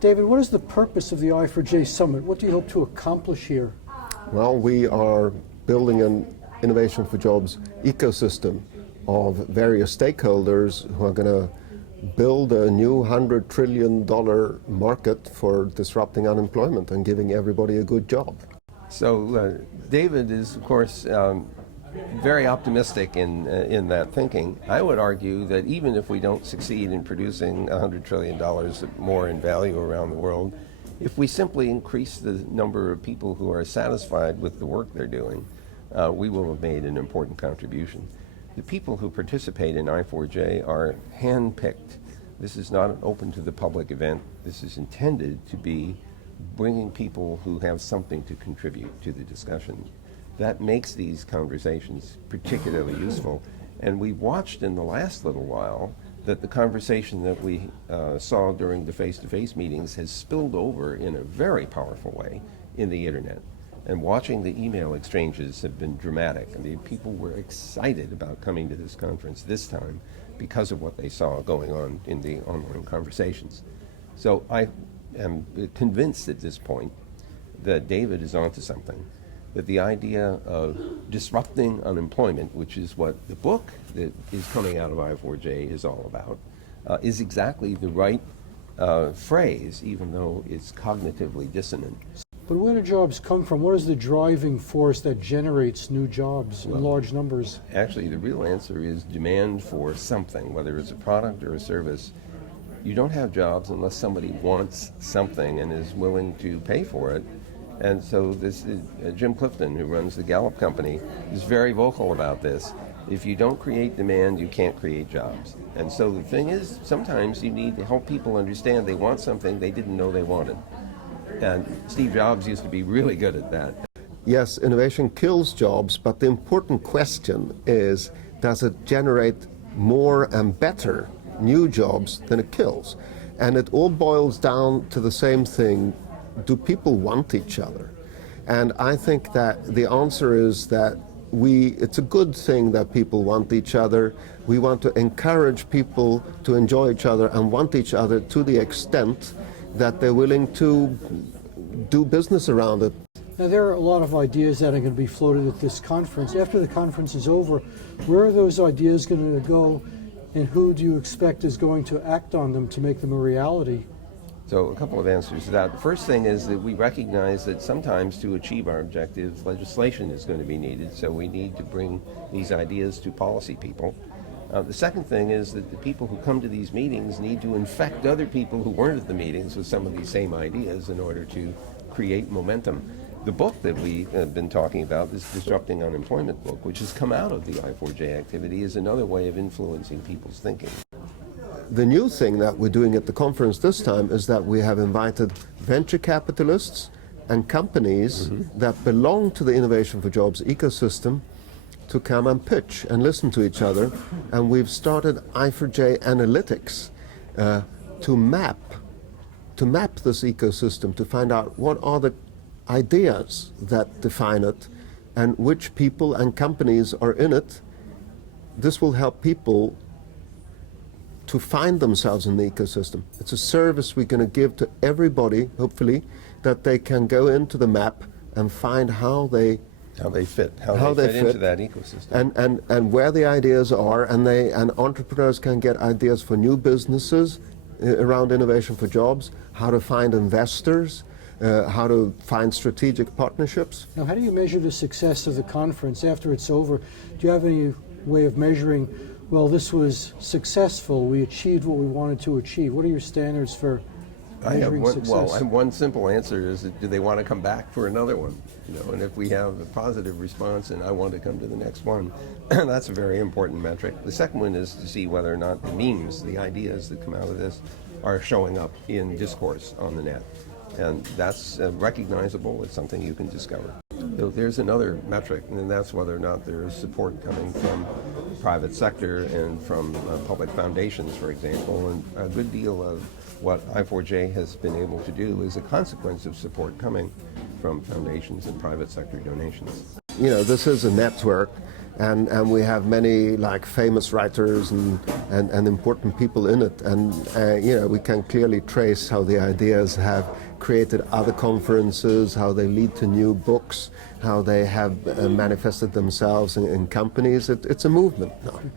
David, what is the purpose of the I4J Summit? What do you hope to accomplish here? Well, we are building an Innovation for Jobs ecosystem of various stakeholders who are going to build a new $100 trillion market for disrupting unemployment and giving everybody a good job. So David is, of course, very optimistic in that thinking. I would argue that even if we don't succeed in producing $100 trillion more in value around the world, if we simply increase the number of people who are satisfied with the work they're doing, we will have made an important contribution. The people who participate in I4J are hand-picked. This is not an open to the public event. This is intended to be bringing people who have something to contribute to the discussion. That makes these conversations particularly useful. And we watched in the last little while that the conversation that we saw during the face-to-face meetings has spilled over in a very powerful way in the internet. And watching the email exchanges have been dramatic. I mean, people were excited about coming to this conference this time because of what they saw going on in the online conversations. So I am convinced at this point that David is onto something, that the idea of disrupting unemployment, which is what the book that is coming out of I4J is all about, is exactly the right phrase, even though it's cognitively dissonant. But where do jobs come from? What is the driving force that generates new jobs in large numbers? Actually, the real answer is demand for something, whether it's a product or a service. You don't have jobs unless somebody wants something and is willing to pay for it. And so this is, Jim Clifton, who runs the Gallup company, is very vocal about this. If you don't create demand, you can't create jobs. And so the thing is, sometimes you need to help people understand they want something they didn't know they wanted. And Steve Jobs used to be really good at that. Yes, innovation kills jobs, but the important question is, does it generate more and better new jobs than it kills? And it all boils down to the same thing. Do people want each other? And I think that the answer is that it's a good thing that people want each other. We want to encourage people to enjoy each other and want each other to the extent that they're willing to do business around it. Now, there are a lot of ideas that are going to be floated at this conference. After the conference is over, where are those ideas going to go, and who do you expect is going to act on them to make them a reality? So a couple of answers to that. The first thing is that we recognize that sometimes to achieve our objectives, legislation is going to be needed, so we need to bring these ideas to policy people. The second thing is that the people who come to these meetings need to infect other people who weren't at the meetings with some of these same ideas in order to create momentum. The book that we have been talking about, this Disrupting Unemployment book, which has come out of the I4J activity, is another way of influencing people's thinking. The new thing that we're doing at the conference this time is that we have invited venture capitalists and companies that belong to the Innovation for Jobs ecosystem to come and pitch and listen to each other. And we've started I4J Analytics to map this ecosystem, to find out what are the ideas that define it and which people and companies are in it. This will help people to find themselves in the ecosystem. It's a service we're going to give to everybody, hopefully, that they can go into the map and find how they fit into that ecosystem, and where the ideas are, and entrepreneurs can get ideas for new businesses around Innovation for Jobs, how to find investors, how to find strategic partnerships. Now, how do you measure the success of the conference after it's over? Do you have any way of measuring, well, this was successful, we achieved what we wanted to achieve? What are your standards for measuring success? Well, one simple answer is, do they want to come back for another one? And if we have a positive response and I want to come to the next one, that's a very important metric. The second one is to see whether or not the memes, the ideas that come out of this, are showing up in discourse on the net. And that's recognizable. It's something you can discover. So there's another metric, and that's whether or not there is support coming from private sector and from public foundations, for example. And a good deal of what I4J has been able to do is a consequence of support coming from foundations and private sector donations. This is a network, and we have many like famous writers and important people in it, and we can clearly trace how the ideas have created other conferences, how they lead to new books, how they have manifested themselves in companies. It's a movement now.